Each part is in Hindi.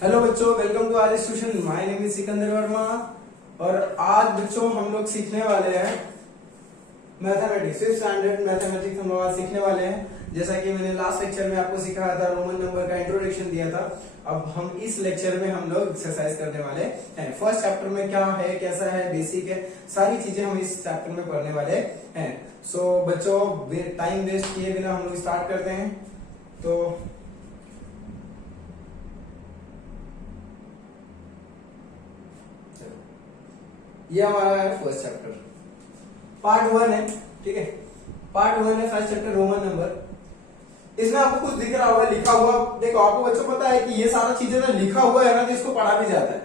हेलो बच्चों, welcome to our tuition. My name is Sikandar Verma और आज बच्चों हम लोग सीखने वाले हैं मैथमेटिक्स। 5th स्टैंडर्ड मैथमेटिक्स हम लोग आज सीखने वाले हैं। जैसा कि मैंने लास्ट लेक्चर में आपको सिखाया था, रोमन नंबर का इंट्रोडक्शन दिया था। अब हम इस लेक्चर में हम लोग एक्सरसाइज करने वाले हैं। फर्स्ट चैप्टर में क्या है, कैसा है, बेसिक है, सारी चीजें हम इस चैप्टर में पढ़ने वाले हैं। सो बच्चों, टाइम वेस्ट किए बिना हम लोग स्टार्ट करते हैं। तो ये हमारा है फर्स्ट चैप्टर, पार्ट 1 है। ठीक है, पार्ट 1 है फर्स्ट चैप्टर रोमन नंबर। इसमें आपको कुछ दिख रहा होगा लिखा हुआ। देखो, आपको बच्चों पता है कि ये सारा चीजें ना लिखा हुआ है ना, तो इसको पढ़ा भी जाता है।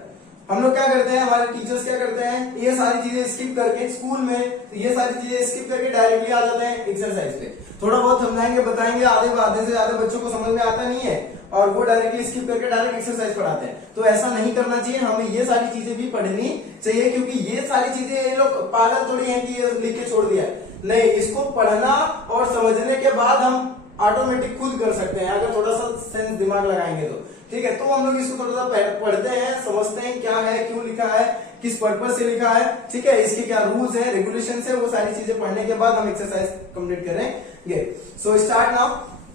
हम लोग क्या करते हैं, हमारे टीचर्स क्या करते हैं, ये सारी चीजें स्किप करके स्कूल में ये सारी चीजें स्किप करके डायरेक्टली आ जाते हैं एक्सरसाइज पे। थोड़ा बहुत समझाएंगे, बताएंगे, आधे से ज्यादा बच्चों को समझ में आता नहीं है और वो डायरेक्टली स्किप करके डायरेक्ट एक्सरसाइज पढ़ाते हैं। तो ऐसा नहीं करना चाहिए, हमें ये सारी चीजें भी पढ़नी चाहिए, क्योंकि ये सारी चीजें ये लोग पागल थोड़ी हैं कि ये लिख के छोड़ दिया। नहीं, इसको पढ़ना और समझने के बाद हम ऑटोमेटिक खुद कर सकते हैं, अगर थोड़ा सा सेंस दिमाग लगाएंगे तो। ठीक है, तो हम लोग इसको थोड़ा सा पढ़ते हैं, समझते हैं क्या है, क्यों लिखा है, किस पर्पज से लिखा है। ठीक है, इसके क्या रूल्स है, रेगुलेशन है, वो सारी चीजें पढ़ने के बाद हम एक्सरसाइज कंप्लीट करेंगे। So start now.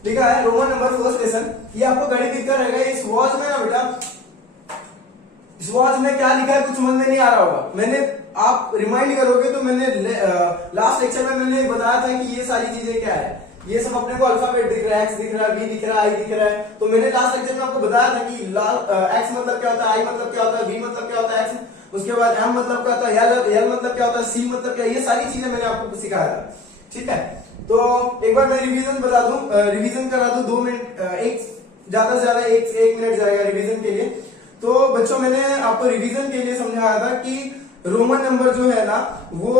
लिखा है रोमन नंबर फर्स्ट लेसन। ये आपको गणित दिखता रहेगा। इस वॉच में ना बेटा, इस वॉच में क्या लिखा है कुछ समझ में नहीं आ रहा होगा। मैंने, आप रिमाइंड करोगे तो मैंने लास्ट लेक्चर में मैंने बताया था कि ये सारी चीजें क्या है। ये सब अपने को अल्फाबेट दिख रहा है, एक्स दिख रहा है, बी दिख रहा है, आई दिख रहा है। तो मैंने लास्ट लेक्चर में आपको बताया था कि एक्स मतलब क्या होता है, आई मतलब क्या होता है, बी मतलब क्या होता है, एक्स, उसके बाद एम मतलब क्या होता है, एल मतलब क्या होता है, सी मतलब क्या है। ये सारी चीजें मैंने आपको सिखाया था। ठीक है, तो एक बार मैं रिवीजन बता दूं, रिवीजन करा दूं 2 मिनट, ज्यादा से ज्यादा एक मिनट जाएगा रिवीजन के लिए। तो बच्चों, मैंने आपको रिवीजन के लिए समझाया था कि रोमन नंबर जो है ना, वो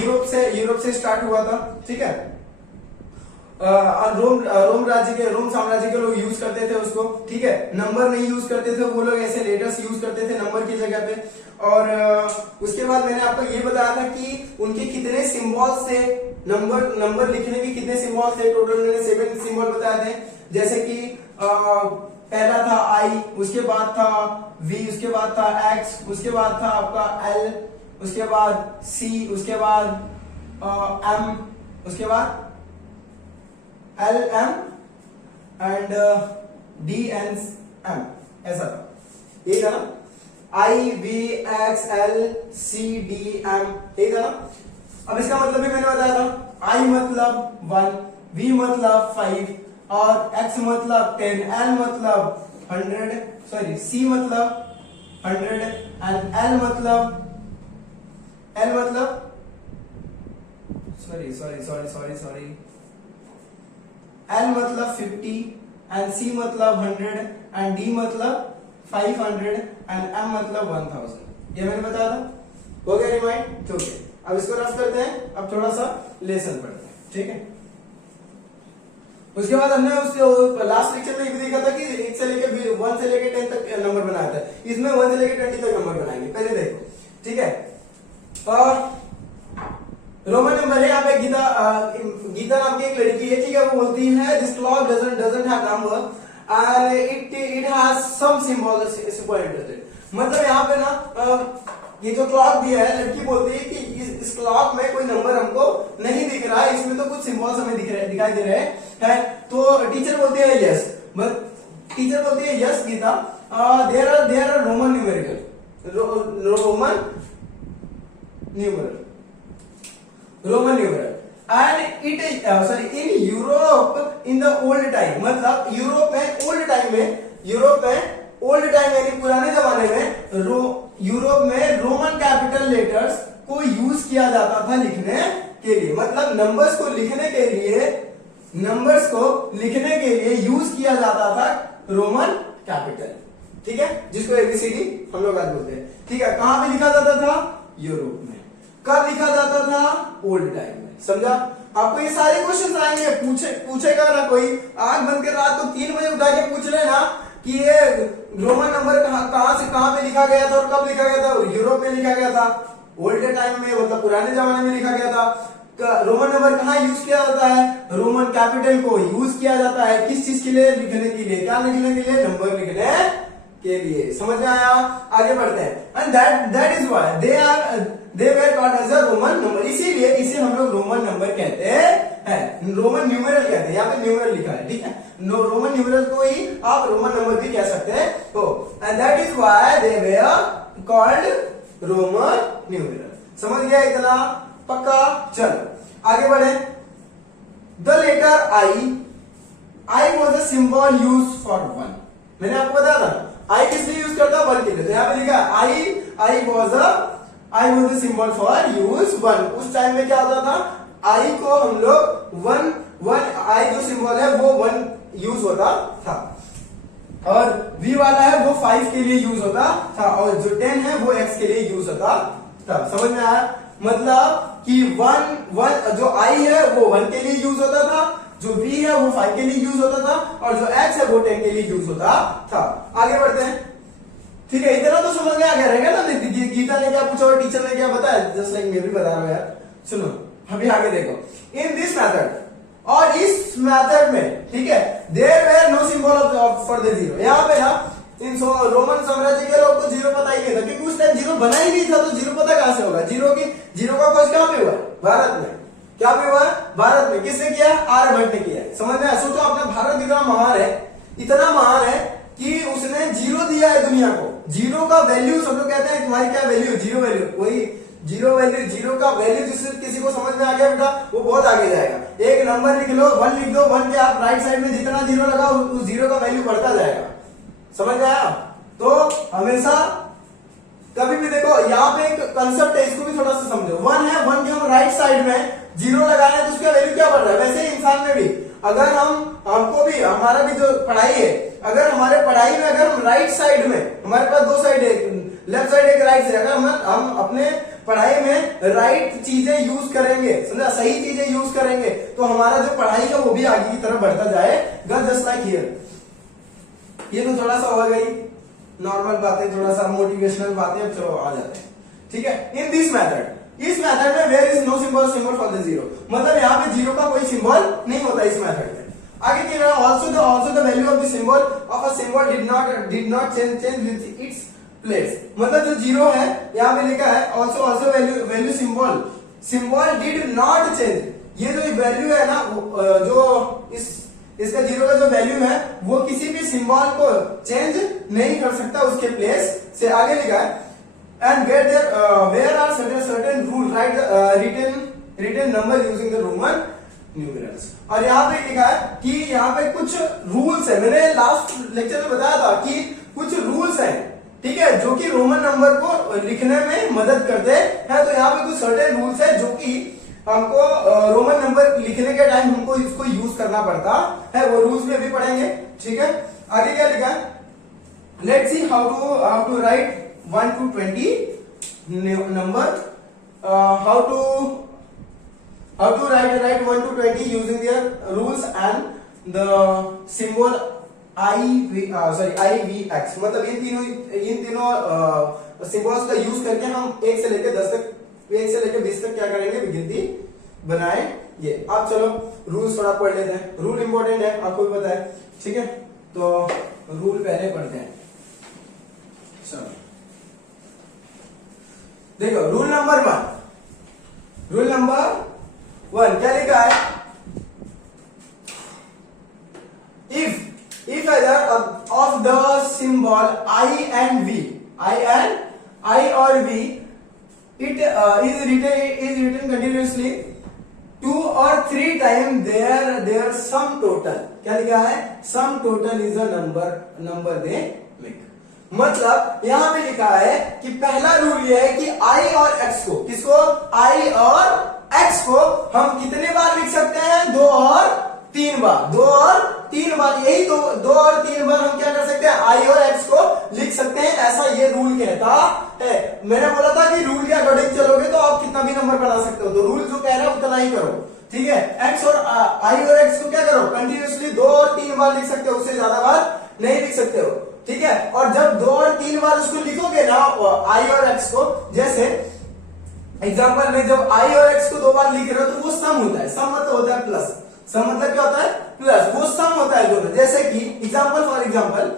यूरोप से स्टार्ट हुआ था। ठीक है, रोम साम्राज्य के लोग यूज करते थे उसको। ठीक है, नंबर नहीं यूज करते थे वो लोग, ऐसे लेटर्स यूज करते थे नंबर की जगह पे। और उसके बाद मैंने आपको ये बताया था कि उनके कितने सिंबल्स थे, नंबर लिखने के कितने सिंबल्स थे। टोटल मैंने 7 सिंबल बताए थे। जैसे कि पहला था आई, उसके बाद था वी, उसके बाद था एक्स, उसके बाद था आपका एल, उसके बाद सी, उसके बाद एम, उसके बाद L M and D N M, ऐसा था। यही था ना, I V X L C D M, यही था ना। अब इसका मतलब भी मैंने बताया था, आई मतलब 1, वी मतलब 5 और एक्स मतलब 10, एल मतलब 100, सॉरी सी मतलब 100 एंड एल मतलब सॉरी एल मतलब 50 एंड सी मतलब 100 एंड डी मतलब 500 एंड एम मतलब 1000। ये मैंने बताया था। हो गया रिमाइंड? ठीक है, अब इसको रफ करते हैं। अब थोड़ा सा लेसन पढ़ते हैं। ठीक है, उसके बाद हमने उसके लास्ट लेक्चर में ये भी देखा था कि 1 से लेकर 10 तक नंबर बनाया था। इसमें 1 से लेकर 20 तक नंबर बनाएंगे। पहले देखो, ठीक है, और रोमन नंबर है। यहाँ पे गीता नाम की एक लड़की है। ठीक है, वो बोलती है this clock doesn't have number and it has some symbol super interested. मतलब यहाँ पे ना ये जो क्लॉक दिया है, लड़की बोलती है कि इस क्लॉक में कोई नंबर हमको नहीं दिख रहा है, इसमें तो कुछ सिंबल्स हमें दिखाई दे रहे हैं। तो टीचर बोलती है यस, टीचर बोलती है yes Gita, there are Roman numerical, Roman numeral and it is in Europe in the old time. मतलब यूरोप में ओल्ड टाइम यानी पुराने जमाने में यूरोप में रोमन कैपिटल लेटर्स को यूज किया जाता था लिखने के लिए। मतलब नंबर्स को लिखने के लिए यूज किया जाता था रोमन कैपिटल। ठीक है, जिसको एबीसीडी हम लोग आज बोलते हैं। ठीक है, कहां पे लिखा जाता था? यूरोप में। कब लिखा जाता था? ओल्ड टाइम में। समझा? आपको ये सारे क्वेश्चन आएंगे, पूछेगा ना कोई, आंख बंद कर रात को 3 बजे उठा के पूछ लेना कि ये रोमन नंबर कहां से कहां पे लिखा गया था और कब लिखा गया था। यूरोप में लिखा गया था, ओल्ड टाइम में, मतलब पुराने जमाने में लिखा गया था। रोमन नंबर कहां यूज किया जाता है? रोमन कैपिटल को यूज किया जाता है किस चीज के लिए? लिखने के लिए। क्या लिखने के लिए? नंबर लिखने के लिए। समझ में आया? आगे बढ़ते हैं। And that is why they were called as a Roman number. इसीलिए इसे हम लोग रोमन नंबर कहते हैं, रोमन न्यूमेरल कहते हैं। यहाँ पे न्यूमेरल लिखा है, ठीक है। रोमन न्यूमेरल को ही आप रोमन नंबर भी कह सकते हैं। तो and that is why they were called Roman numeral. समझ गया इतना? पक्का? चलो आगे बढ़े। The letter I was a symbol use for one. मैंने आपको बताया था आई किस लिए यूज करता है? वन के लिए। तो यहाँ पे लिखा आई was a symbol for use one. उस टाइम में क्या होता था? आई को हम लोग वन आई जो सिंबल है वो वन यूज होता था, और V वाला है वो 5 के लिए यूज होता था, और जो 10 है वो X के लिए यूज होता था। समझ में आया? मतलब कि वन जो I है वो 1 के लिए यूज होता था, जो V है वो 5 के लिए यूज होता था, और जो X है वो 10 के लिए यूज होता था। आगे बढ़ते हैं, ठीक है। इतना तो समझ में आ गया रहेगा ना? गीता ने क्या पूछा और टीचर ने क्या बताया, जस्ट लाइक मैं भी बता रहा हूं यार। सुनो अभी आगे देखो। इन दिस मेथड, और इस मेथड में, ठीक है, there were no symbol for the zero. यहाँ पे ना इन रोमन साम्राज्य के लोग को जीरो पता ही नहीं था, क्योंकि उस टाइम जीरो बना ही नहीं था, तो जीरो पता कहां से होगा? जीरो का खोज कहां पे हुआ? भारत में। क्या पे हुआ? भारत में। किसने किया? आर्यभट्ट ने किया। समझ में? सोचो अपना भारत इतना महान है, इतना महान है कि उसने जीरो दिया है दुनिया को। जीरो का वैल्यू सब लोग कहते हैं तुम्हारी क्या वैल्यू? Zero value. वही जीरो वैल्यू, जीरो का वैल्यू जिससे किसी को समझ में आ गया बेटा वो बहुत आगे जाएगा। एक नंबर लिख लो, 1 लिख दो, 1 के आप राइट साइड में जितना जीरो लगा उस जीरो का वैल्यू बढ़ता जाएगा। समझ में आया? तो हमेशा कभी भी देखो, यहाँ पे एक कंसेप्ट है, इसको भी थोड़ा सा समझो। 1 है, 1 के हम राइट साइड में जीरो लगाए तो उसका वैल्यू क्या बढ़ रहा है? वैसे ही इंसान में भी अगर हमको भी हमारा भी जो पढ़ाई है, अगर हमारे पढ़ाई में अगर हम राइट साइड में, हमारे पास 2 साइड है, लेफ्ट साइड एक राइट साइड, अगर हम अपने पढ़ाई में राइट चीजें यूज करेंगे, समझा, सही चीजें यूज करेंगे, तो हमारा जो पढ़ाई है वो भी आगे की तरफ बढ़ता जाएगा। Just like here. ये तो थोड़ा सा हो गई नॉर्मल बातें, थोड़ा सा मोटिवेशनल बातें। अब चलो आ जाते हैं, ठीक है। इन दिस मेथड, इस मेथड में where is no symbol for the zero, मतलब यहाँ पे जीरो का कोई सिंबल नहीं होता इस मेथड में। आगे क्या है? Also the value of the symbol of a symbol did not change with its place. मतलब जो जीरो है यहाँ पे लिखा है also value symbol did not change. ये जो वैल्यू है ना, जो इसका जीरो का जो वैल्यू है वो किसी भी सिंबल को चेंज नहीं कर सकता उसके प्लेस से। आगे लिखा है and get there where are certain rule right written number using the Roman numerals. और यहाँ पे लिखा है कि यहाँ पे कुछ रूल्स है। मैंने लास्ट लेक्चर में बताया था कि कुछ रूल्स हैं, ठीक है, जो कि रोमन नंबर को लिखने में मदद करते हैं। तो यहाँ पे कुछ सर्टेन रूल्स है जो कि हमको रोमन नंबर लिखने के टाइम हमको इसको यूज करना पड़ता है। वो रूल्स में भी पढ़ेंगे, ठीक है। आगे क्या लिखा है? Let's see how to write 1 to 20 number, how to write 1 to 20 using their rules and the symbol IVX। मतलब इन तीनों सिंबल्स का यूज करके हम 1 से लेकर 10 तक, 1 से लेकर 20 तक क्या करेंगे? गिनती बनाएंगे। अब चलो रूल्स थोड़ा पढ़ लेते हैं। रूल इंपॉर्टेंट है, आपको भी पता है, ठीक है। तो रूल पहले पढ़ते हैं। चलो देखो, रूल नंबर 1 क्या लिखा है? if either of the symbol I or V it is written continuously 2 or 3 times their sum total। क्या लिखा है? sum total is a number they make। मतलब यहां पे लिखा है कि पहला रूल ये है कि I और X को, किसको? I और X को हम कितने बार लिख सकते हैं? 2 और 3 बार। 2 और 3 बार, यही 2 और 3 बार हम क्या कर सकते हैं? I और X को लिख सकते हैं, ऐसा ये रूल कहता है। मैंने बोला था कि रूल के अकॉर्डिंग चलोगे तो आप कितना भी नंबर बना सकते हो, तो रूल जो कह रहा है उतना ही करो, ठीक है। X और I और X को क्या करो? कंटिन्यूसली 2 और 3 बार लिख सकते हो, उससे ज्यादा बार नहीं लिख सकते हो, ठीक है। और जब 2 और 3 बार उसको लिखोगे ना I और X को, जैसे एग्जांपल में जब I और X को 2 बार लिख रहे हो तो वो सम होता है। सम मतलब होता है प्लस। सम मतलब क्या होता है? प्लस। वो सम होता है दोनों। जैसे कि फॉर एग्जांपल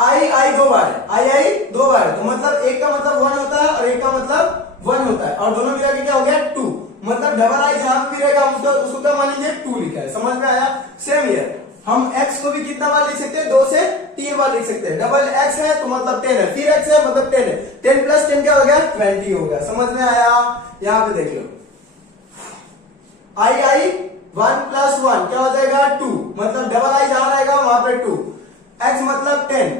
आई दो बार है, आई दो बार है, तो मतलब एक का मतलब 1 होता है और एक का मतलब 1 होता है, और दोनों मिला के क्या हो गया 2। मतलब डबल आई जहां भी रहेगा उसको क्या मानेंगे 2 लिखा है। समझ में आया? सेम हियर हम x को भी कितना बार लिख सकते हैं, 2 से 3 बार लिख सकते हैं। डबल x है तो मतलब 10 है, फिर x है मतलब 10 है, 10 प्लस 10 क्या हो गया 20 हो गया। समझ में आया? यहां पे देख लो आई 1 प्लस 1 क्या हो जाएगा 2, मतलब डबल आई जहां रहेगा वहां पे 2, x मतलब 10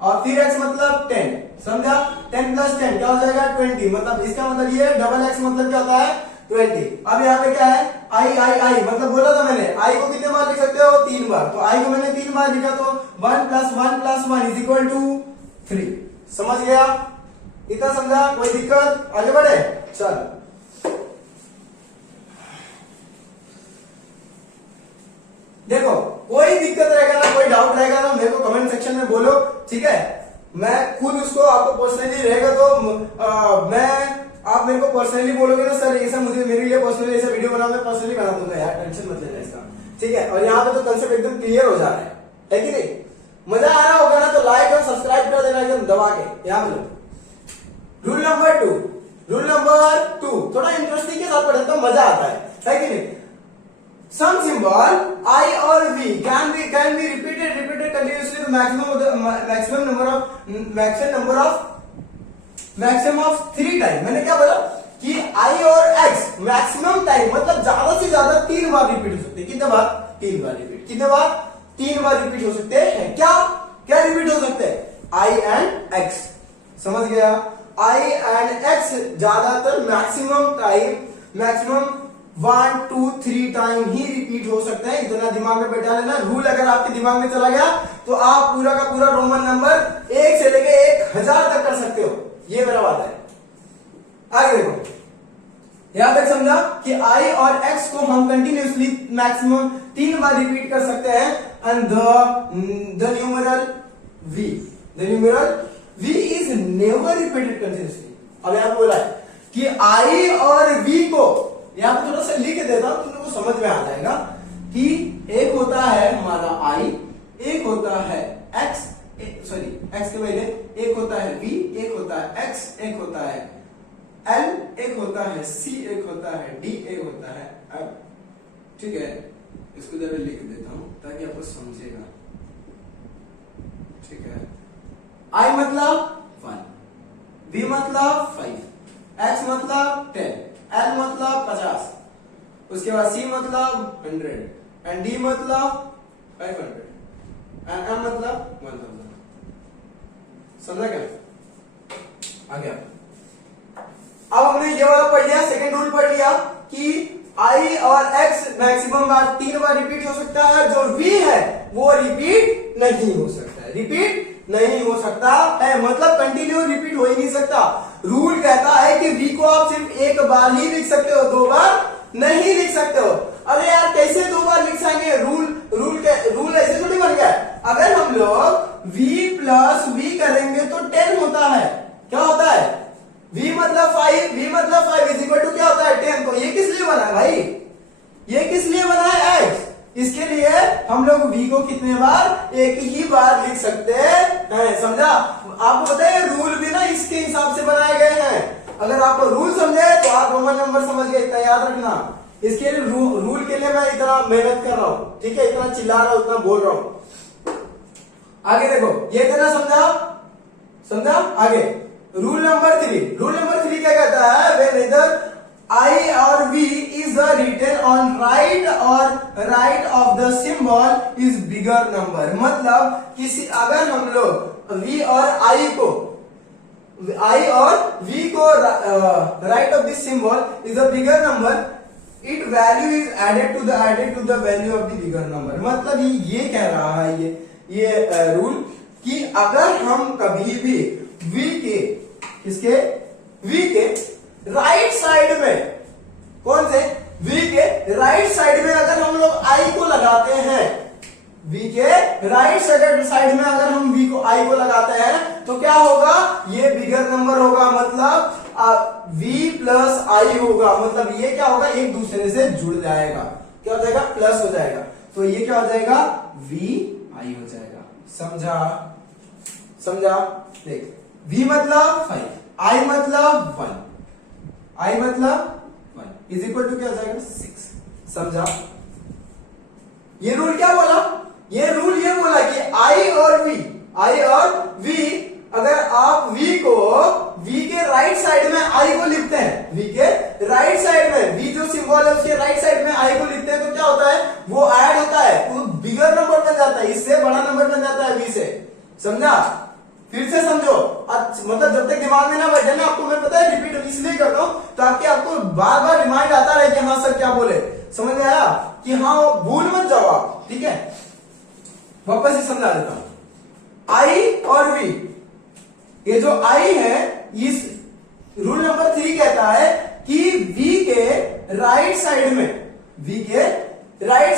और फिर x मतलब 10, समझा? 10 प्लस 10 क्या हो जाएगा 20, मतलब इसका मतलब ये डबल x मतलब क्या होता है 20। अब यहाँ पे क्या है आई मतलब बोला था मैंने आई को कितने बार लिख सकते हो 3 बार, तो आई को मैंने 3 बार लिखा तो 1 plus 1 plus 1 is equal to 3। समझ गया? इतना समझा? कोई दिक्कत? आगे बढ़े चल। देखो कोई दिक्कत रहेगा ना, कोई डाउट रहेगा ना, मेरे को कमेंट सेक्शन में बोलो, ठीक है? मैं खुद उसको आपको पर्सनली रहेगा तो आप मेरे को पर्सनली बोलोगे ना सर ऐसा मुझे मेरे लिए पर्सनली ऐसा वीडियो बनाओ, मैं पर्सनली बना दूंगा यार, टेंशन मत लेना इसका, ठीक है? और यहाँ पे तो कंसेप्ट एकदम क्लियर हो जा रहा है कि नहीं? मजा आ रहा होगा ना तो लाइक और सब्सक्राइब कर देना एकदम दबा के। यहाँ पे रूल नंबर 2 थोड़ा इंटरेस्टिंग के साथ पढ़े तो मजा आता है कि नहीं? Some symbol I or V can be repeated continuously the maximum of 3 time. मैंने क्या बोला कि I और X मैक्सिमम टाइम मतलब ज्यादा से ज्यादा 3 बार रिपीट हो सकते हैं। कितने बार? 3 बार रिपीट। कितने बार? 3 बार रिपीट हो सकते हैं। क्या रिपीट हो सकते हैं? I and X। समझ गया? I and X ज्यादातर मैक्सिमम 1 2 3 टाइम ही रिपीट हो सकते हैं। इतना दिमाग में बैठा लेना। रूल अगर आपके दिमाग में चला गया तो आप पूरा का पूरा रोमन नंबर 1 से लेके 1000 तक कर सकते हो। ये मेरा बात है। आगे देखो, यहां तक समझा कि आई और एक्स को हम कंटिन्यूसली मैक्सिमम 3 बार रिपीट कर सकते हैं। And the numeral v is never repeated continuously. अब यहां पे बोला है कि आई और v को यहां पे थोड़ा सा लिख देता हूं, तुम लोगों को समझ में आ जाएगा कि एक होता है हमारा i, एक होता है x, x के पहले एक होता है v, एक होता है x, एक होता है l, एक होता है c, एक होता है d, एक होता है m। ठीक है, इसको जरा लिख देता हूं ताकि आपको समझेगा। ठीक है, i मतलब 1, v मतलब 5, x मतलब 10, L मतलब 50, उसके बाद C मतलब 100, एंड D मतलब 500, एंड M मतलब 1000। समझा क्या? आ गया। अब हमने ये वाला पढ़ लिया, सेकंड रूल पढ़ लिया कि I और X मैक्सिमम बार 3 बार रिपीट हो सकता है। जो V है वो रिपीट नहीं हो सकता है, रिपीट नहीं हो सकता है, मतलब कंटिन्यू रिपीट हो ही नहीं सकता। रूल कहता है कि V को आप सिर्फ 1 बार ही लिख सकते हो, 2 बार नहीं लिख सकते हो। अरे यार कैसे 2 बार लिख सकेंगे? रूल ऐसे थोड़ी बन गया है। अगर हम लोग V प्लस V करेंगे तो 10 होता है। क्या होता है? V मतलब 5 इज इक्वल टू क्या होता है 10। तो ये किस लिए बना है भाई? ये किस लिए बना है X? इसके लिए हम लोग V को कितने बार? 1 ही बार लिख सकते हैं। समझा? आपको पता है रूल भी ना इसके हिसाब से बनाए गए हैं। अगर आप रूल समझे तो आप रोमन नंबर समझ गए, इतना याद रखना। इसके लिए रूल के लिए मैं इतना मेहनत कर रहा हूं, ठीक है? इतना चिल्ला रहा हूं, इतना बोल रहा हूं। आगे देखो, ये इतना समझा? आगे रूल नंबर 3 क्या कहता है? व्हेन इधर I और V is written on right of the symbol is bigger number। मतलब किसी अगर हम लोग V और I और V को right of this symbol is a bigger number, it value is added to the value of the bigger number। मतलब ये कह रहा है ये रूल कि अगर हम कभी भी V के राइट साइड में, कौन से? V के राइट साइड में अगर हम लोग I को लगाते हैं, V के राइट साइड में अगर हम V को I को लगाते हैं तो क्या होगा? ये बिगर नंबर होगा, मतलब V प्लस I होगा। मतलब ये क्या होगा? एक दूसरे से जुड़ जाएगा। क्या हो जाएगा? प्लस हो जाएगा। तो ये क्या हो जाएगा? V I हो जाएगा। समझा? समझा? देख, v मतलब 5, i मतलब 1, i मतलब 1 इज इक्वल टू क्या हो जाएगा 6। समझा? ये रूल क्या बोला? ये रूल ये बोला कि i और v, अगर आप v को v के राइट साइड में i को लिखते हैं, v के राइट साइड में v जो सिंबल है उसके राइट साइड में i को लिखते हैं तो क्या होता है? वो ऐड होता है, वो बिगर नंबर बन जाता है, इससे बड़ा नंबर बन जाता है v से। समझा? फिर से समझो, मतलब जब तक दिमाग में ना बैठे ना, आपको मैं पता है रिपीट इसलिए कर रहा हूं ताकि आपको बार बार रिमाइंड आता रहे कि हाँ सर क्या बोले। समझ में आया? कि हाँ भूल मत जाओ आप, ठीक है? वापस ही समझा देता हूं। i और v, ये जो i है, इस रूल नंबर 3 कहता है कि v के राइट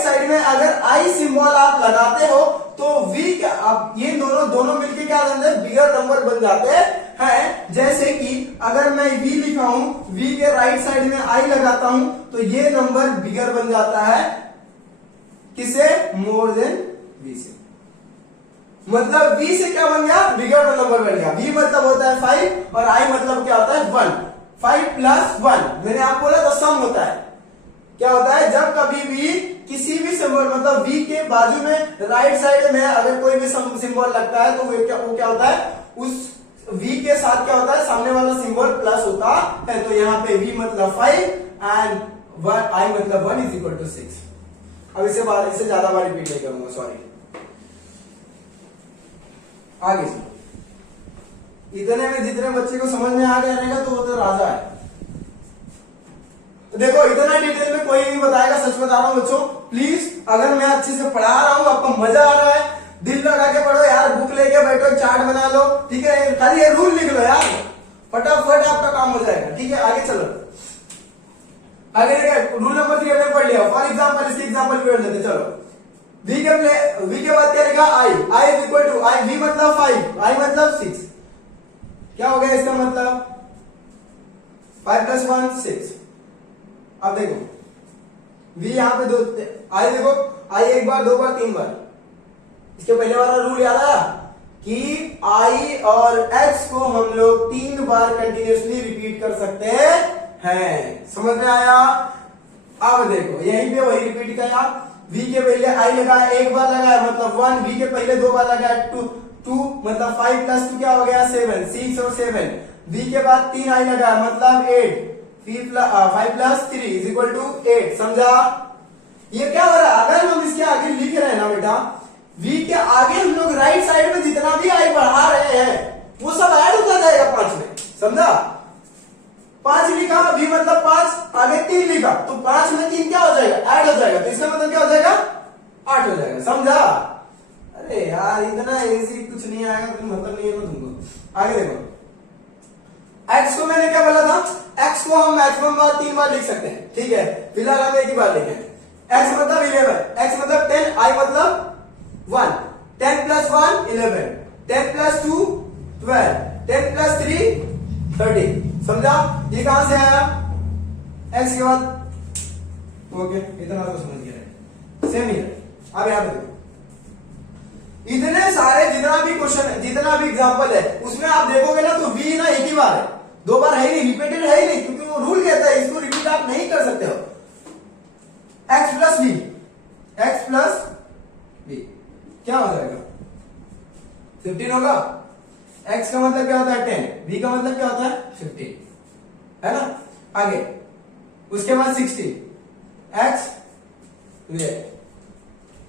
साइड में अगर i सिंबल आप लगाते हो तो v का आप ये दोनों मिलके क्या बनते हैं? बिगर नंबर बन जाते हैं। जैसे कि अगर मैं v लिखा हूं, v के राइट साइड में i लगाता हूं तो ये नंबर बिगर बन जाता है किसे? मोर देन v से। मतलब v से क्या बन गया? बिगर नंबर बन गया। v मतलब होता है 5 और i मतलब क्या होता है? 1। 5 प्लस 1, मैंने आपको बोला था सम होता है। क्या होता है? जब कभी भी किसी भी सिंबल मतलब v के बाजू में राइट साइड में अगर कोई भी सिंबल लगता है तो वो क्या होता है? उस v के साथ क्या होता है? सामने वाला सिंबल प्लस होता है। तो यहाँ पे v मतलब 5 एंड i मतलब 1 इज इक्वल टू 6। अब इससे ज्यादा बार रिपीट नहीं करूंगा, सॉरी। आगे इतने में जितने बच्चे को समझ में आ गया रहेगा तो वो तो राजा है। तो देखो, इतना डिटेल में कोई नहीं बताएगा, सच बता रहा हूं बच्चों। प्लीज, अगर मैं अच्छे से पढ़ा रहा हूं, आपको मजा आ रहा है, दिल लगा के पढ़ो यार, बुक लेके बैठो, चार्ट बना लो, ठीक है? खाली ये रूल लिख लो यार, फटाफट आपका काम हो जाएगा, ठीक है? आगे चलो। आगे देखिए, रूल नंबर 3 हमने पढ़ लिया। फॉर एग्जाम्पल इसके एग्जाम्पल पढ़ लेते, चलो। v के बाद क्या लिखा? i is equal to v मतलब 5, i मतलब 6। क्या हो गया इसका मतलब? 5 प्लस 1 6। अब देखो v यहां पे दो i, देखो i एक बार, दो बार, तीन बार। इसके पहले वाला रूल याद आया कि i और x को हम लोग 3 बार कंटिन्यूसली रिपीट कर सकते हैं। समझ में आया? अब देखो यहीं पे वही रिपीट किया। v के पहले i लगाया, एक बार लगाया मतलब 1, v के पहले दो बार लगाया 2 मतलब 5 प्लस 2 क्या हो गया? 7, 6 और 7। v के बाद 3 i लगाया मतलब 8, 5 प्लस 3 इज इक्वल टू 8। समझा? ये क्या हो रहा है? अगर हम इसके आगे लिख रहे हैं ना बेटा, v के आगे हम लोग राइट साइड में जितना भी i बढ़ा रहे हैं वो सब ऐड होता जाएगा 5 में। समझा? 5 लिखा, v मतलब 5, आगे 3 लिखा तो 5 में 3 क्या हो जाएगा? ऐड हो जाएगा। तो इसका मतलब क्या हो जाएगा? 8 हो जाएगा। समझा? अरे यार इतना इजी कुछ नहीं आएगा तो मतलब नहीं है तुमको। आगे देखो, x को मैंने क्या बोला था? x को हम मैक्सिमम बार 3 बार लिख सकते हैं, ठीक है? फिलहाल हम एक ही बार लिखें। x मतलब 11, x मतलब 10, i मतलब 1, 10 प्लस 1 11, 10 प्लस 2 12, 10 प्लस 3 30। समझा? ये कहां से आया? x के बाद, ओके, इतना तो समझ गया। सेम ही है। अब यहां पे देखो, इतने सारे जितना भी क्वेश्चन, जितना भी एग्जांपल है उसमें आप देखोगे ना तो v ना एक ही बार है, 2 बार है ही नहीं, रिपीटेड है ही नहीं, क्योंकि वो रूल कहता है इसको रिपीट आप नहीं कर सकते हो। x plus v, x plus v क्या हो जाएगा? 15 होगा। x का मतलब क्या होता है? 10, v का मतलब क्या होता है? 15, है ना? आगे उसके बाद 60, x v,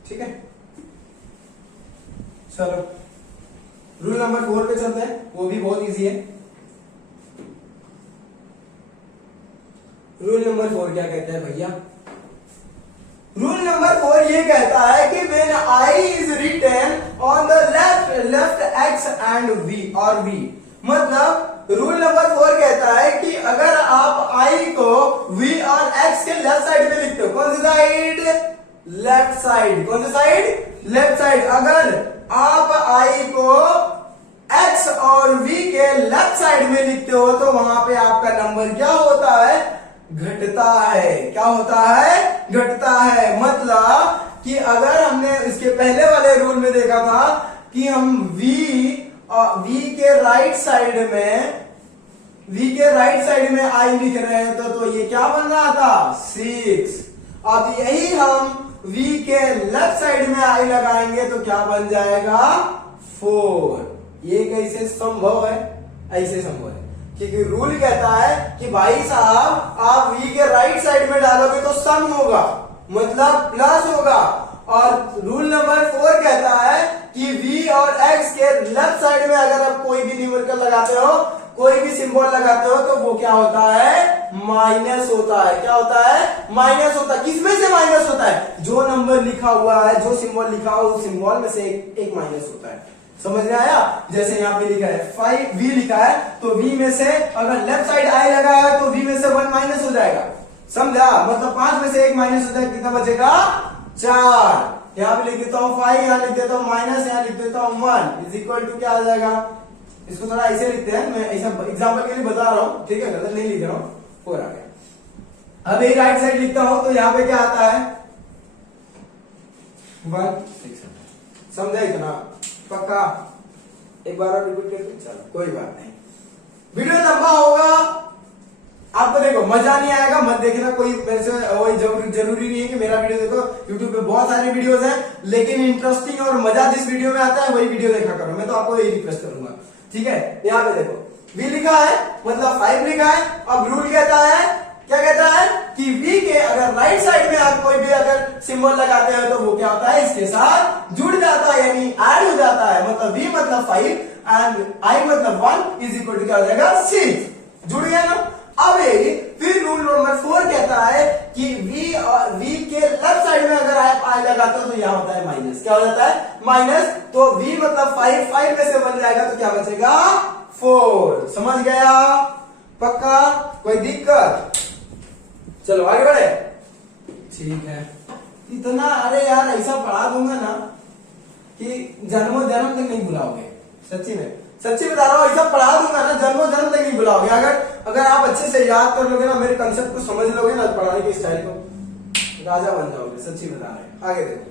ठीक है? चलो रूल नंबर 4 पे चलते हैं, वो भी बहुत इजी है। रूल नंबर 4 क्या कहते हैं भैया? रूल नंबर 4 ये कहता है कि when I is written on the left x and v और v, मतलब रूल नंबर 4 कहता है कि अगर आप I को v और x के लेफ्ट साइड में लिखते हो, कौन सी साइड? Left side. कौन सी साइड? Left side. अगर आप I को x और v के लेफ्ट साइड में लिखते हो तो वहां पे आपका नंबर क्या होता है? घटता है। क्या होता है? घटता है। मतलब कि अगर हमने इसके पहले वाले रूल में देखा था कि हम v v के राइट साइड में i लिख रहे हैं तो ये क्या बन रहा था 6। अब यही हम v के लेफ्ट साइड में i लगाएंगे तो क्या बन जाएगा 4। ये कैसे संभव है? ऐसे संभव है क्योंकि रूल कहता है कि भाई साहब आप v के राइट साइड में डालोगे तो सम होगा, मतलब प्लस होगा। और रूल नंबर 4 कहता है कि v और x के लेफ्ट साइड में अगर आप कोई भी न्यूमेरिकल लगाते हो, कोई भी सिंबल लगाते हो तो वो क्या होता है माइनस होता है। क्या होता है माइनस होता है। किसमें से माइनस होता है? जो नंबर लिखा हुआ है, जो सिंबल लिखा हुआ उस सिंबल में से एक माइनस होता है। समझ में आया? जैसे यहाँ पे लिखा है 5v लिखा है तो v में से अगर लेफ्ट साइड i लगा है तो v में से 1 माइनस हो जाएगा। समझा? मतलब 5 में से 1 माइनस हो जाएगा, कितना बचेगा 4। यहाँ पे लिख देता हूँ 5, यहाँ लिख देता हूँ माइनस, यहाँ लिख देता हूँ 1 इज इक्वल टू क्या आ जाएगा? इसको थोड़ा ऐसे लिखते हैं, मैं ऐसा एग्जाम्पल के लिए बता रहा हूँ, ठीक है? गलत नहीं लिख रहा हूँ। 4 आ गया। अब ये राइट साइड लिखता हूं तो यहाँ पे क्या आता है 1। समझा इतना? पक्का? एक बार और रिपीट करते, चलो कोई बात नहीं। वीडियो लंबा होगा, आपको देखो मजा नहीं आएगा मत देखना। कोई मेरे से वही जरूरी नहीं है कि मेरा वीडियो देखो। YouTube पे बहुत सारे वीडियोस हैं, लेकिन इंटरेस्टिंग और मजा जिस वीडियो में आता है वही वीडियो देखा करो। मैं तो आपको यही रिक्वेस्ट करूंगा, ठीक है? यहाँ पे देखो v लिखा है मतलब 5 लिखा है। अब रूल कहता है, क्या कहता है कि v के अगर राइट साइड में आप कोई भी अगर सिंबल लगाते हैं तो वो क्या होता है इसके साथ जुड़ जाता है, यानी ऐड हो जाता है। मतलब v मतलब 5 एंड i मतलब 1 इज इक्वल टू क्या हो जाएगा 6। जुड़ गया ना? अब फिर रूल नंबर 4 कहता है कि v के लेफ्ट साइड में अगर आप i लगाते हो तो यहां होता है माइनस। क्या हो जाता है माइनस। तो v मतलब 5 में से बन जाएगा तो क्या बचेगा 4। समझ गया? पक्का? कोई दिक्कत? चलो आगे बढ़े। ठीक है। इतना अरे यार ऐसा पढ़ा दूंगा ना कि जन्मों जन्म तक नहीं भुलाओगे। सच्ची में सच्ची बता रहा हूं, ऐसा पढ़ा दूंगा ना जन्मों जन्म तक नहीं भुलाओगे। अगर आप अच्छे से याद कर लोगे ना, मेरे कंसेप्ट को समझ लोगे ना, पढ़ाने की स्टाइल को, राजा बन जाओगे। सच्ची बता रहे हैं। आगे देखो,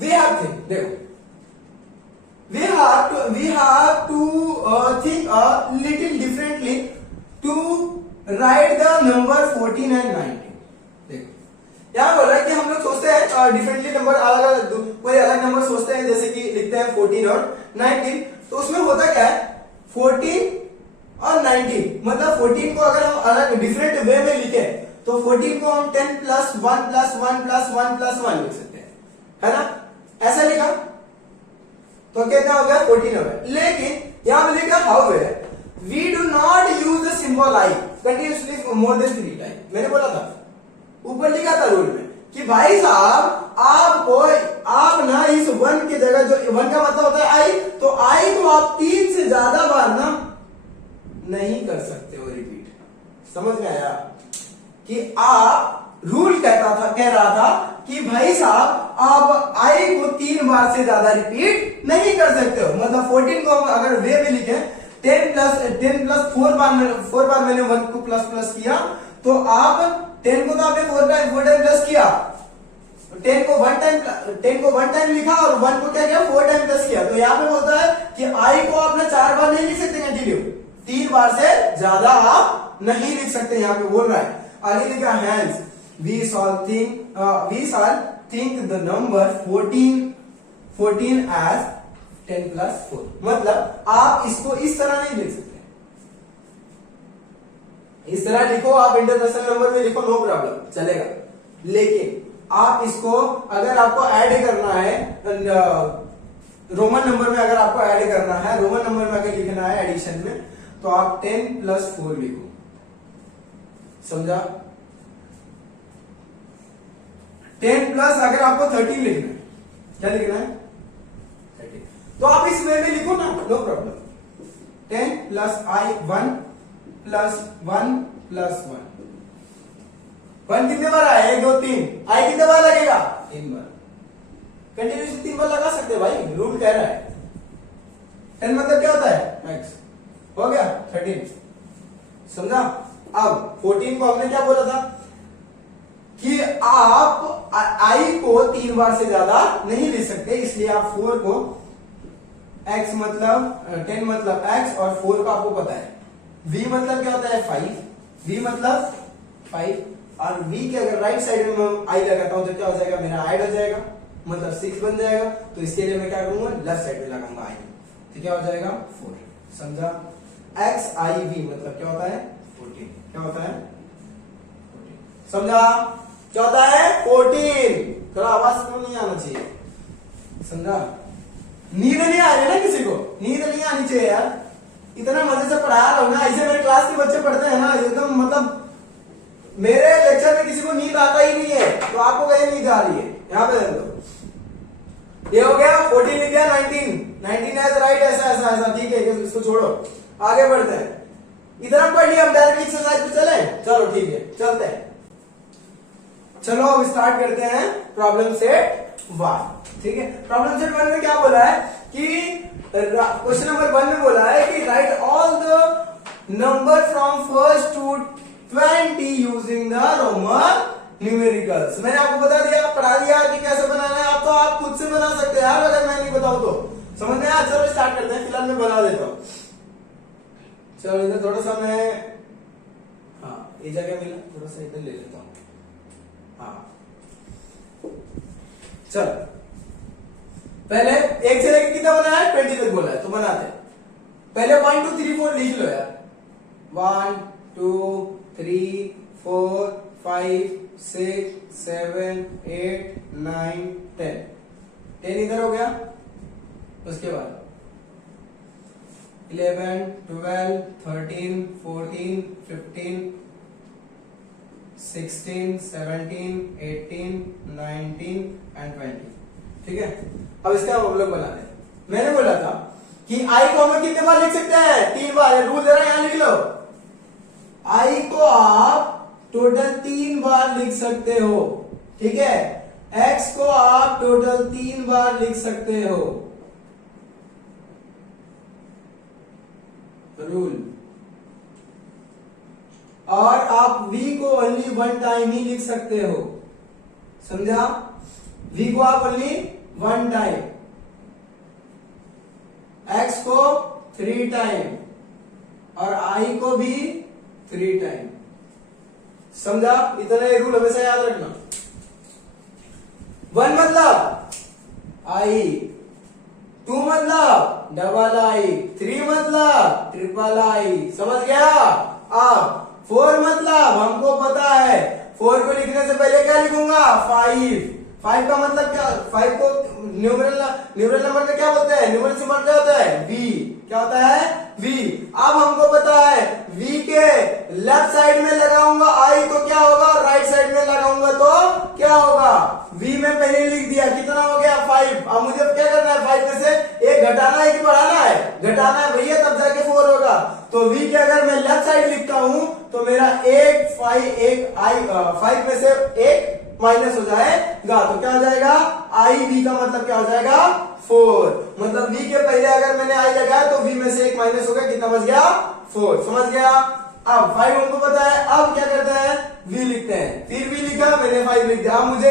वी हैव थिंक, देखो we have to think a little differently to write the number 14 and 19। देखो यहाँ बोल रहा है कि हम लोग सोचते हैं डिफरेंटली नंबर, अलग अलग कोई अलग नंबर सोचते हैं, जैसे कि लिखते हैं 14 और 19। तो उसमें होता क्या है 14 और 19, मतलब 14 को अगर हम अलग डिफरेंट वे में लिखे तो 14 को हम 10 प्लस 1 प्लस 1 प्लस 1 प्लस 1 लिख सकते हैं, है ना? ऐसा लिखा तो कितना हो गया 14 हो गया। लेकिन यहां पे लिखा how we do not use the symbol I continuously more than 3 time. मैंने बोला था, ऊपर लिखा था रूल में कि भाई साहब आप ना इस 1 की जगह, जो 1 का मतलब होता है आई, तो आई को आप 3 से ज्यादा बार ना नहीं कर सकते हो रिपीट। समझ में आया? कि आप रूल कह रहा था कि भाई साहब आप आई को 3 बार से ज्यादा रिपीट नहीं कर सकते हो। मतलब 14 को हम अगर वे में लिखे 10 प्लस 4 बार मैंने 1 को प्लस प्लस किया, तो आप 10 को तो आपने 4 टाइम प्लस किया, 10 को 1 टाइम लिखा और 1 को क्या किया 4 टाइम प्लस किया। तो यहाँ पे होता है कि आई को आपने 4 बार नहीं लिख सकते कंटिन्यू, 3 बार से ज्यादा आप नहीं लिख सकते। यहाँ पे बोल रहा है, आगे लिखा hence we shall think the number 14 as 10 plus 4। मतलब आप इसको इस तरह नहीं लिख सकते, इस तरह लिखो आप इंटरनेशनल नंबर में लिखो, नो प्रॉब्लम, चलेगा। लेकिन आप इसको अगर आपको ऐड करना है रोमन नंबर में, अगर आपको ऐड करना है रोमन नंबर में, अगर लिखना है एडिशन में, तो आप 10 प्लस 4 लिखो। समझा? 10 प्लस अगर आपको 13 लिखना है, क्या लिखना है 13, तो आप इस वे में लिखो ना, नो प्रॉब्लम। 10 प्लस आई 1 प्लस 1 प्लस 1 कितने बार आए 1 2 3, आई कितने बार लगेगा 3 बार। कंटिन्यूसली 3 बार लगा सकते हैं भाई, रूल कह रहा है। 10 मतलब क्या होता है मैक्स, हो गया 13। समझा? अब 14 को हमने क्या बोला था कि आप आई को 3 बार से ज्यादा नहीं लिख सकते, इसलिए आप 4 को x मतलब 10 मतलब x और 4 का आपको पता है। v मतलब क्या होता है 5, v मतलब 5 और v के अगर राइट साइड में मैं i लगाता हूं तो क्या हो जाएगा, मेरा ऐड हो जाएगा मतलब 6 बन जाएगा। तो इसके लिए मैं क्या करूंगा, लेफ्ट साइड में लगाऊंगा i, तो क्या हो जाएगा 4। समझा? x i v मतलब क्या होता है 14, क्या होता है 14। समझा? क्या होता है 14। थोड़ा आवाज तो नहीं आना चाहिए, समझा? नींद नहीं आ रही ना किसी को, नींद नहीं आनी चाहिए यार, इतना मजे से पढ़ा रहा हूं ना। ऐसे मेरे क्लास के बच्चे पढ़ते हैं ना एकदम, मतलब मेरे लेक्चर में किसी को नींद आता ही नहीं है, तो आपको कहीं नींद आ रही है। यहाँ पे देख लो, ये हो गया 14 लिख गया, 19 एज राइट, ऐसा ऐसा ऐसा, ठीक है, इसको छोड़ो, आगे बढ़ते हैं। इतना पढ़ लिया, अब डायरेक्ट एक्सरसाइज पे चले, चलो ठीक है चलते हैं। चलो अब स्टार्ट करते हैं प्रॉब्लम सेट 1। ठीक है, प्रॉब्लम सेट 1 में क्या बोला है कि क्वेश्चन नंबर 1 में बोला है कि write all the number from first to 20 using the Roman numericals. मैंने आपको बता दिया, पढ़ा दिया कि कैसे बनाना है। आप तो आप खुद से बना सकते हैं यार, अगर मैं नहीं बताऊं तो। समझ में आया? चलो स्टार्ट करते हैं, फिलहाल मैं बना देता हूं। चलो इधर थोड़ा सा मैं, हाँ ये जगह मिला, थोड़ा सा इधर ले लेता हूं। हाँ चल, पहले 1 से लेकर कितना बना है 20 तक बोला है, तो बनाते हैं। पहले 1 2 3 4 लिख लो यार, 1 2 3 4 5 6 7 8 9 10 10 इधर हो गया। उसके बाद 11 12 13 14 15 16 17 18 19 एंड 20। ठीक है, अब इसका हम लोग बना रहे हैं। मैंने बोला था कि आई को हम कितने बार लिख सकते हैं, 3 बार। रूल जरा यहां लिख लो, आई को आप टोटल 3 बार लिख सकते हो। ठीक है, एक्स को आप टोटल 3 बार लिख सकते हो। रूल। और आप v को ओनली 1 टाइम ही लिख सकते हो। समझा? v को आप ओनली 1 टाइम, x को 3 टाइम और i को भी 3 टाइम। समझा? इतना ये रूल हमेशा याद रखना। 1 मतलब i, 2 मतलब डबल i, 3 मतलब ट्रिपल i। समझ गया? अब 4 मतलब हमको पता है, 4 को लिखने से पहले क्या लिखूंगा 5 का मतलब क्या, 5 को न्यूमरल नंबर में क्या बोलते हैं, न्यूमरल सिंबल क्या होता है v, क्या होता है v। अब हमको पता है v के लेफ्ट साइड में लगाऊंगा i तो क्या होगा, राइट साइड में लगाऊंगा तो क्या होगा। v में पहले लिख दिया, कितना हो गया 5। अब मुझे क्या करना है, 5 में से एक घटाना है कि बढ़ाना है, घटाना है भैया, तब जाके 4 होगा। तो v के अगर मैं लेफ्ट साइड लिखता हूं तो मेरा 5 में से एक माइनस हो जाएगा, तो क्या हो जाएगा आई v का मतलब क्या हो जाएगा 4। मतलब v के पहले अगर मैंने i लगाया तो v में से एक माइनस हो गया, कितना बच गया 4। समझ गया? अब 5 हमको पता है, अब क्या करते हैं v लिखते हैं। फिर v लिखा, मैंने 5 लिख दिया। अब मुझे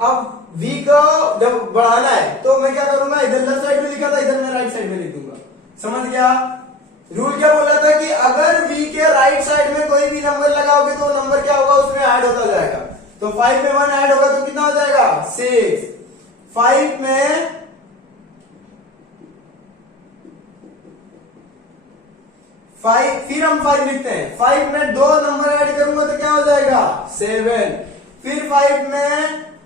अब v को जब बढ़ाना है तो मैं क्या करूंगा, इधर लेफ्ट साइड में लिखा था, इधर मैं राइट साइड में लिख दूंगा। समझ गया? रूल क्या बोला था कि अगर v के राइट साइड में कोई भी नंबर लगाओगे तो नंबर क्या होगा, उसमें ऐड होता जाएगा। तो 5 में 1 ऐड होगा तो कितना हो जाएगा 6। 5 में फिर हम 5 लिखते हैं, 5 में 2 नंबर ऐड करूंगा तो क्या हो जाएगा 7। फिर 5 में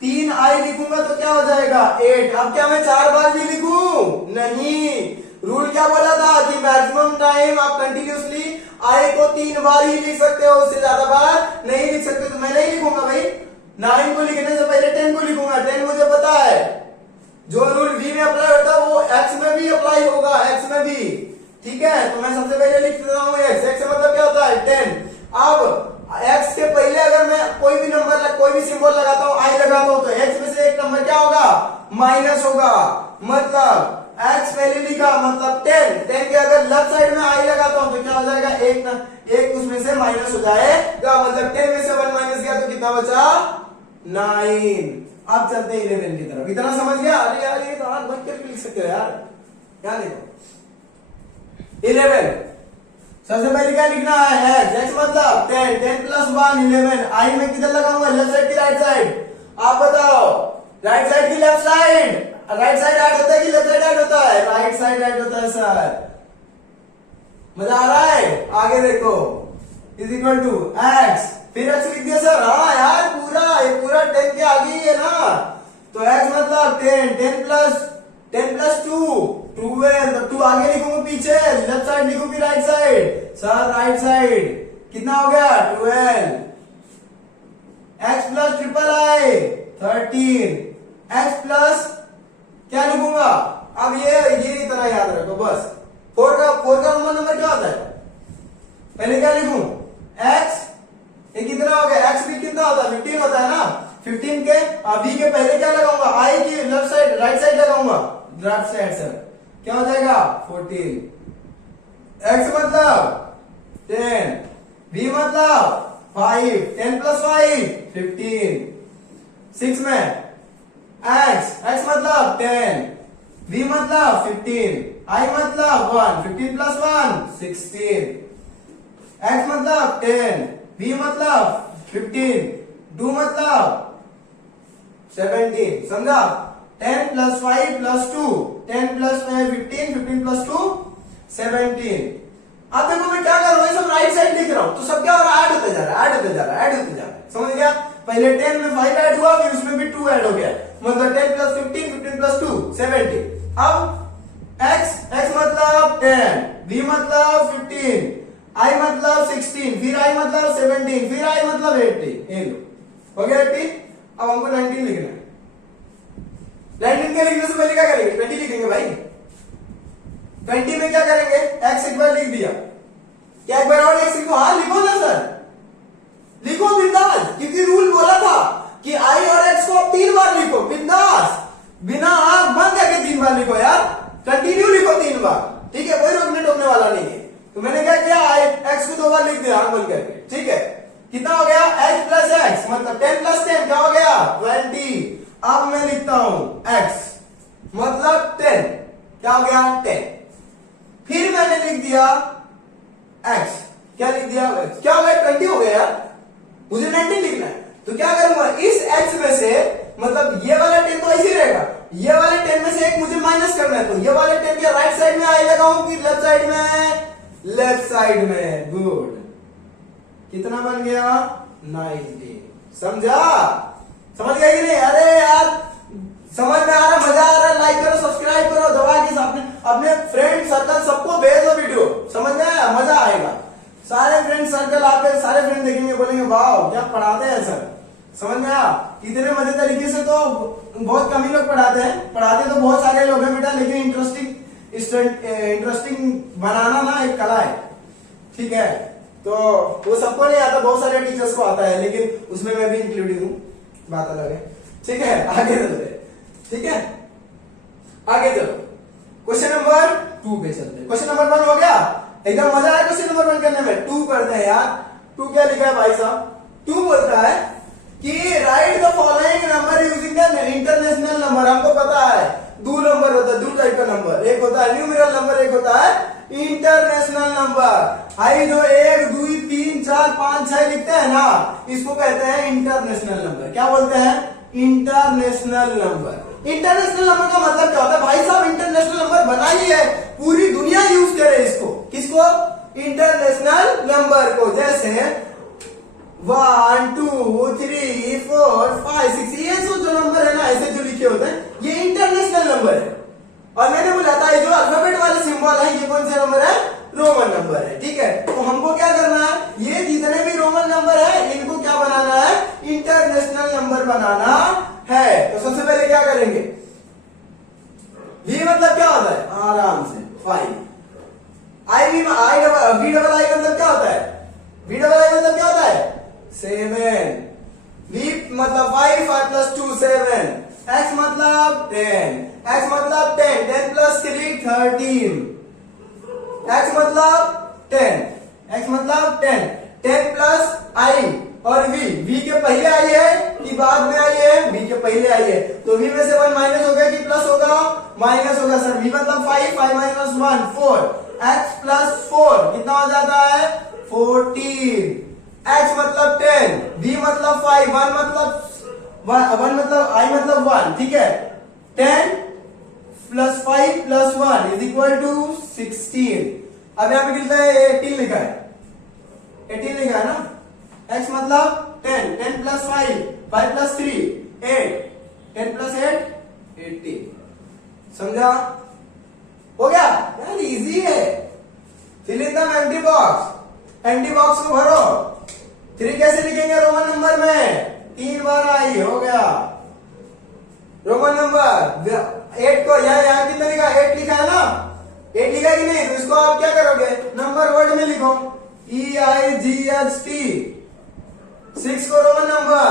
3 आई लिखूंगा तो क्या हो जाएगा 8। अब क्या मैं 4 बार भी लिखूं? नहीं। रूल क्या बोला था कि मैक्सिमम टाइम आप कंटिन्यूसली आई को 3 बार ही लिख सकते हो, उससे ज्यादा बार नहीं लिख सकते। तो मैं नहीं लिखूंगा भाई, 9 को लिखने से पहले 10 को लिखूंगा। 10 मुझे पता है, जो रूल v में अप्लाई होता है वो x में भी अप्लाई होगा, x में भी। ठीक है, तो मैं सबसे पहले लिख देता हूँ x का मतलब क्या होता है 10। अब x के पहले अगर मैं कोई भी नंबर कोई भी सिंबल लगाता हूँ, i लगाता हूँ, तो x में से एक नंबर क्या होगा माइनस होगा। मतलब x पहले लिखा मतलब 10 के अगर लेफ्ट साइड में i लगाता हूं तो क्या हो जाएगा एक उसमें से माइनस हो जाएगा। मतलब 10 में से 1 माइनस गया तो कितना बचा 9। अब चलते हैं 11 की तरफ। इतना समझ गया? अरे यार ये तो हाथ बंद करके लिख सकते हो यार, क्या लिखो 11। सबसे पहले क्या लिखना है x, x मतलब 10, 10 प्लस 1 11। आई में किधर लगाऊंगा, लेफ्ट साइड की राइट साइड, आप बताओ। राइट साइड की left side, right side add होता है कि लेफ्ट साइड ऐड होता है, राइट साइड ऐड होता है सर। मजा आ रहा है, आगे देखो इज इक्वल टू x, फिर x लिख दिया सर। हाँ यार पूरा ये पूरा 10 के आगे ही है ना, तो x मतलब 10, 10 प्लस 2 12, तो 2 आगे लिखूंगा पीछे, लेफ्ट साइड लिखूं कि right side, sir right side. कितना हो गया 12, x plus triple I 13, x plus क्या लिखूंगा, अब ये तरह याद रखो बस। 4 का रोमन नंबर क्या होता है, पहले क्या लिखूं x, ये कितना हो गया, x भी कितना होता है 15 होता है ना, 15 के v के पहले क्या लगाऊंगा, i की लेफ्ट साइड राइट साइड लगाऊंगा, लेफ्ट साइड सर क्या हो जाएगा 14। x मतलब 10, v मतलब 5, 10 प्लस 5 15, 6 में x मतलब 10, v मतलब 15, i मतलब 1, 15 प्लस 1 16, x मतलब 10, v मतलब 15, 2 मतलब 17, समझा। 10 प्लस 5 प्लस 2, 10 प्लस 15, 15 प्लस 2 17। अब देखो मैं क्या कर रहा हूं, सब राइट साइड लिख रहा हूं, तो सब क्या हो रहा है, ऐड होते जा रहा है, ऐड होते जा रहा है, ऐड होते जा रहा है, समझ गया। पहले 10 में 5 ऐड हुआ, फिर उसमें भी 2 ऐड हो गया, मतलब 10 प्लस 15, 15 प्लस 2 17। अब x मतलब 10, v मतलब 15, i मतलब 16, फिर i मतलब 17, फिर i मतलब 18, ये लो हो गया 18। अब हमको 19 लिखना है, 19 के लिखने से पहले क्या करेंगे 20 लिखेंगे भाई। 20 में क्या करेंगे, x एक बार लिख दिया, क्या एक बार और x लिखो, हाँ लिखो ना सर, लिखो बिंदास, क्योंकि रूल बोला था कि i और x को 3 बार लिखो बिंदास, बिना आंख बंद करके 3 बार लिखो यार, कंटिन्यू लिखो 3 बार, ठीक है, कोई रोकने टोकने वाला नहीं है। तो मैंने क्या किया, x को 2 बार लिख दिया आंख बंद करके, ठीक है। कितना हो गया x प्लस x मतलब 10 प्लस 10 क्या हो गया 20। अब मैं लिखता हूं x मतलब 10, क्या हो गया 10, फिर मैंने लिख दिया x, क्या लिख दिया x, क्या हो गया 20 हो गया यार, मुझे 19 लिखना है। तो क्या करूंगा, इस x में से मतलब ये वाला 10 तो ऐसे ही रहेगा, ये वाले 10 में से एक मुझे माइनस करना है, तो ये वाले 10 के राइट साइड में आई लगाऊं कि लेफ्ट साइड में, लेफ्ट साइड में, गुड। कितना बन गया 19, समझा, समझ गया कि नहीं, अरे यार समझ में आ रहा, मजा आ रहा, लाइक करो सब्सक्राइब करो दबा के, अपने फ्रेंड सर्कल सबको भेज दो वीडियो, समझ में आया, मजा आएगा। सारे फ्रेंड सर्कल आपके सारे फ्रेंड देखेंगे, बोलेंगे वाह क्या पढ़ाते हैं सर, समझ में आया। इतने मजे तरीके से तो बहुत कम ही लोग पढ़ाते हैं, पढ़ाते तो बहुत सारे लोग हैं बेटा, लेकिन इंटरेस्टिंग बनाना ना एक कला है, ठीक है। तो वो सबको नहीं आता, बहुत सारे टीचर्स को आता है, लेकिन उसमें मैं भी इंक्लूडेड हूँ, बात अलग है, ठीक है। आगे चलते, ठीक है, आगे चलो क्वेश्चन नंबर 2 पे चलते। क्वेश्चन नंबर 1 हो गया, एकदम मजा आया क्वेश्चन नंबर 1 करने में। 2 करते हैं यार, 2 क्या लिखा है भाई साहब, 2 बोलता है कि right the following number using the international number. हमको पता है 2 नंबर होता है, 2 टाइप का नंबर, एक होता है न्यूमेरल नंबर, एक होता है इंटरनेशनल नंबर। आई जो 1 2 3 4 5 6 लिखते हैं ना, इसको कहते हैं इंटरनेशनल नंबर। क्या बोलते हैं, इंटरनेशनल नंबर। इंटरनेशनल नंबर का मतलब क्या होता है भाई साहब, इंटरनेशनल नंबर बना ही है, पूरी दुनिया यूज करे इसको, किसको, इंटरनेशनल नंबर को। जैसे 1 2 3 4 5 6 ये जो नंबर है ना, ऐसे जो लिखे होते हैं, ये इंटरनेशनल नंबर है। और मैंने बोला था ये जो अल्फाबेट वाले सिंबल है, ये कौन सा नंबर है, रोमन नंबर है, ठीक है। तो हमको क्या करना है, ये जितने भी रोमन नंबर है इनको क्या बनाना है, इंटरनेशनल नंबर बनाना है। तो सबसे पहले क्या करेंगे, V मतलब क्या होता है, आराम से 5, वी डबल आई मतलब क्या होता है, वी डबल आई मतलब क्या होता है 7, V मतलब 5, 5 प्लस 2 7, x मतलब 10, x मतलब 10, 10 प्लस 3 13, x मतलब 10, x मतलब 10, 10 प्लस i और v के पहले i है कि बाद में आई है, v के पहले आई है, तो v में से 1 माइनस होगा कि प्लस होगा? माइनस होगा सर। v मतलब 5, 5 माइनस 1 4, x प्लस 4 कितना हो जाता है? 14। x मतलब 10, v मतलब 5, 1 मतलब i मतलब 1, ठीक है। 10 plus 5 plus 1 is equal to 16। अब यहाँ पे कितना है? 18 लिखा है, 18 लिखा है ना। x मतलब 10, 10 प्लस 5, 5 प्लस 3 8, 10 प्लस 8 18। समझा? हो गया यार, इजी है। Fill in the empty box, empty box को भरो। 3 कैसे लिखेंगे रोमन नंबर में? 3 बार आई, हो गया। रोमन नंबर 8 को यहाँ कितना लिखा? 8 लिखा है ना, 8 लिखा है कि नहीं? तो इसको आप क्या करोगे? नंबर वर्ड में लिखो, EIGHT। 6 को रोमन नंबर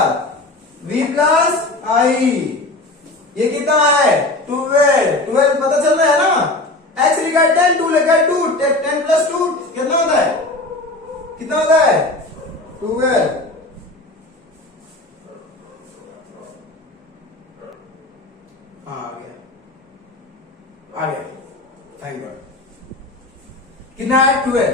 V प्लस आई, ये कितना है? 12, 12 पता चल रहा है ना। x लिखा है 10, 2 लिखा है 2, 10 प्लस 2 कितना होता है? कितना होता है? 12। हाँ आ गया, आ गया, थैंक गॉड। कितना है? 12।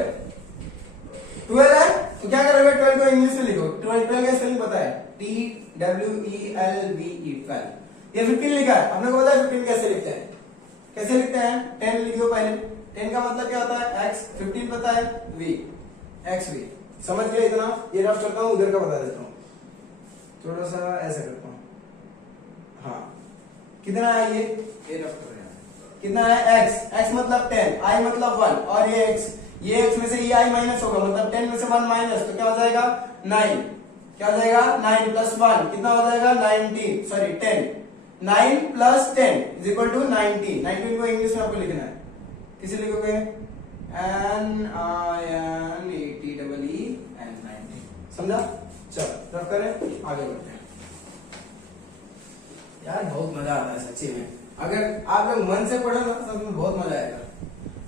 12 है तो क्या करोगे? 12 को इंग्लिश में लिखो। 12 का स्पेलिंग पता है? TWELVE 12। ये 15 लिखा है, हमने को पता है 15 कैसे लिखते हैं? कैसे लिखते हैं? 10 लिखो पहले। 10 का मतलब क्या होता है? x। 15 पता है? v, xv। समझ गए इतना? ये रफ करता हूं, उधर का बता देता हूं, थोड़ा सा ऐसा करता हूं। हाँ, कितना है ये रफ कर रहे हैं। कितना है? x। x मतलब 10, i मतलब 1, और ये x में से ये i माइनस होगा, मतलब 10 में से 1 माइनस, तो क्या हो जाएगा? 9। क्या हो जाएगा? 9 प्लस 1 कितना हो जाएगा? 19, sorry 10। 9 plus 10 is equal to 19। 19 को इंग्लिश में आपको लिखना है, किसे लिखोगे? NINETEEN 19। समझा? चलो रफ करें, आगे बढ़ते हैं। यार बहुत मजा आता है सच्ची में, अगर आप लोग मन से पढ़ो ना तो बहुत मजा आएगा।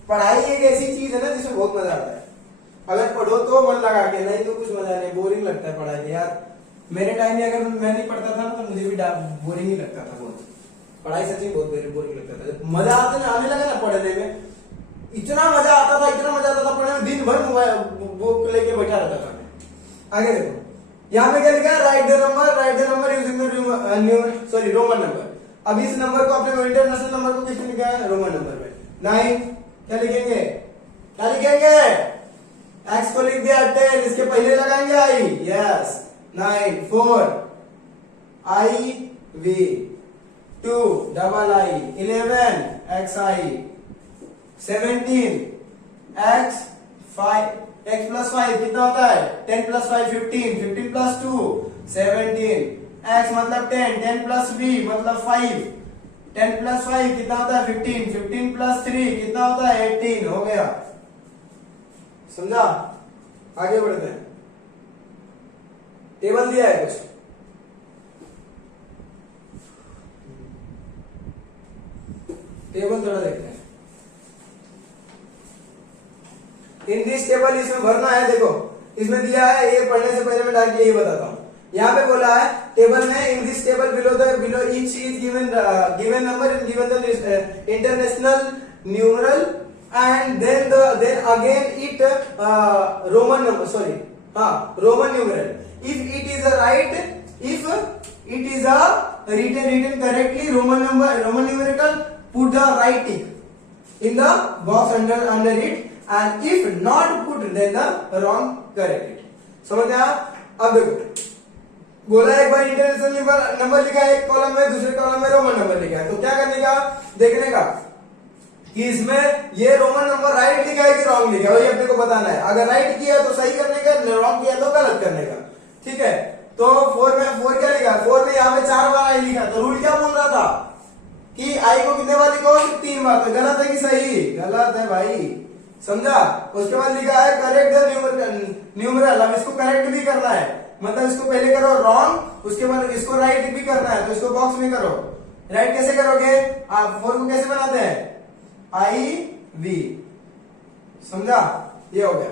पढ़ाई एक ऐसी चीज है ना जिसमें बहुत मजा आता है। अगर पढ़ो तो मन लगा के, नहीं तो कुछ मजा नहीं, बोरिंग लगता है पढ़ाई। यार मेरे टाइम में अगर मैं नहीं पढ़ता था ना तो मुझे भी बोरिंग ही लगता था बहुत। पढ़ाई सच्ची बहुत बोरिंग लगता था। जब मजा आने लगा ना पढ़ने में, इतना मजा आता था, इतना मजा आता था पढ़ने में, दिन भर मोबाइल बुक लेके बैठा रहता था। आगे देखो, यहाँ पे क्या लिखा है? Right the number using the Roman number. अब इस नंबर को अपने इंटरनेशनल नंबर को किसने लिखा है? रोमन नंबर में। 9 क्या लिखेंगे? क्या लिखेंगे? x को लिख दिया 10, इसके पहले लगाएंगे i, yes 9, 4 i v, 2 double i, 11 x i, 17 x 5, x plus 5 कितना होता है? 10 प्लस 5 15, 15 प्लस 2 17, x मतलब 10, 10 प्लस v मतलब 5, 10 प्लस 5 कितना होता है? 15, 15 प्लस 3 कितना होता है? 18। हो गया, समझा? आगे बढ़ते हैं। टेबल दिया है कुछ, टेबल थोड़ा देखते हैं। इन दिस टेबल इसमें भरना है। देखो इसमें दिया है, ये पढ़ने से पहले मैं डायरेक्ट यही बताता हूँ। यहाँ पे बोला है टेबल में, in this table below each is given number in given the international numeral and then again it Roman number, sorry, Roman numeral. If it is a written correctly Roman numerical, put the right tick in the box under it, and if not put then the wrong correct it. समझ गया? अब देखो बोला एक बार इंटरनेशनल नंबर लिखा है एक कॉलम में, दूसरे कॉलम में रोमन नंबर लिखा है, तो क्या करने का? देखने का कि इसमें ये रोमन नंबर राइट लिखा है कि रॉन्ग लिखा है, वही अपने को बताना है। अगर राइट किया तो सही करने का, रॉन्ग किया तो गलत करने का, ठीक है? तो 4 में 4 क्या लिखा? 4 में यहाँ पे 4 बार आई लिखा, तो रूल क्या बोल रहा था कि आई को कितने बार लिखो? 3 बार। तो गलत है कि सही? गलत है भाई, समझा? उसके बाद लिखा है करेक्ट द न्यूमरल। अब इसको करेक्ट भी करना है, मतलब इसको पहले करो रॉन्ग, उसके बाद इसको राइट भी करना है, तो इसको बॉक्स में करो। राइट कैसे करोगे? आप 4 को कैसे बनाते हैं? I V, समझा? ये हो गया,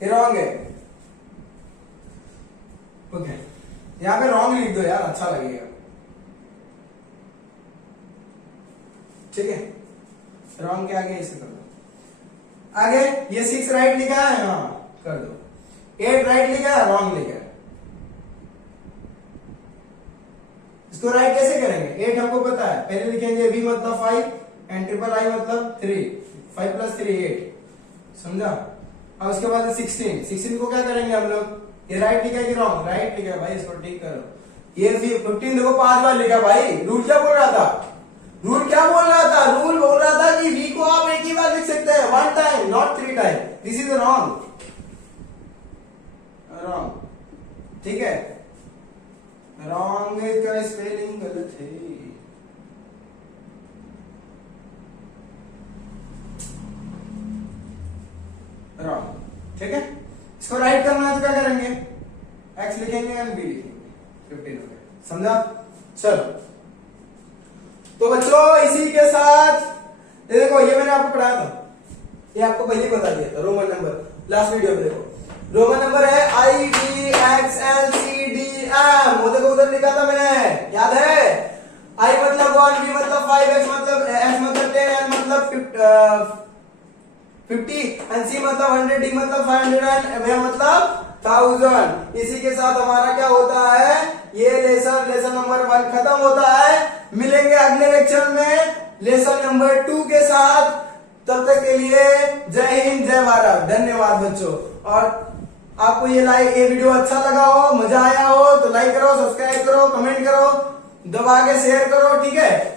ये रॉन्ग है। ओके, यहाँ पे रॉन्ग लिख दो यार, अच्छा लगेगा। ठीक है, रॉन्ग के आगे ऐसे कर दो। आगे ये 6 राइट लिखा है, हाँ कर दो। 8 राइट लिखा है, रॉन्ग लिखा है। इसको राइट कैसे करेंगे? 8 हमको पता है, पहले लिखेंगे v मतलब 5 एंड ट्रिपल आई मतलब 3, 5 प्लस 3 8, समझा? अब उसके बाद 16 को क्या करेंगे हम लोग? ये राइट लिखा है कि रॉन्ग? राइट लिखा है भाई, इसको टिक करो। ये 15 देखो 5 बार लिखा भाई। रूल क्या बोल रहा था? रूल क्या बोल रहा था? रूल बोल रहा था कि v को आप एक ही बार लिख सकते हैं, 1 time not 3 time. This is wrong, ठीक है? रॉन्ग का स्पेलिंग गलत है। रॉन्ग, ठीक है? इसको राइट करना है तो क्या करेंगे? x लिखेंगे एंड b लिखेंगे, 15 हो गया, समझा? चलो तो बच्चों इसी के साथ ये देखो, ये मैंने आपको पढ़ाया था, ये आपको पहले ही बता दिया था। रोमन नंबर लास्ट वीडियो में देखो, रोमन नंबर है I V X L C D M, वो देखो उधर लिखा था मैंने, याद है? I मतलब 1, B मतलब 5, X मतलब 10, L मतलब 50 एंड C मतलब 100, D मतलब 500 एंड M मतलब 1000। इसी के साथ हमारा क्या होता है? ये लेसन नंबर 1 खत्म होता है। मिलेंगे अगले लेक्चर में लेसन नंबर 2 के साथ। तब तक के लिए जय हिंद, जय भारत, धन्यवाद बच्चों। और आपको ये वीडियो अच्छा लगा हो, मजा आया हो तो लाइक करो, सब्सक्राइब करो, कमेंट करो, दबा के शेयर करो, ठीक है?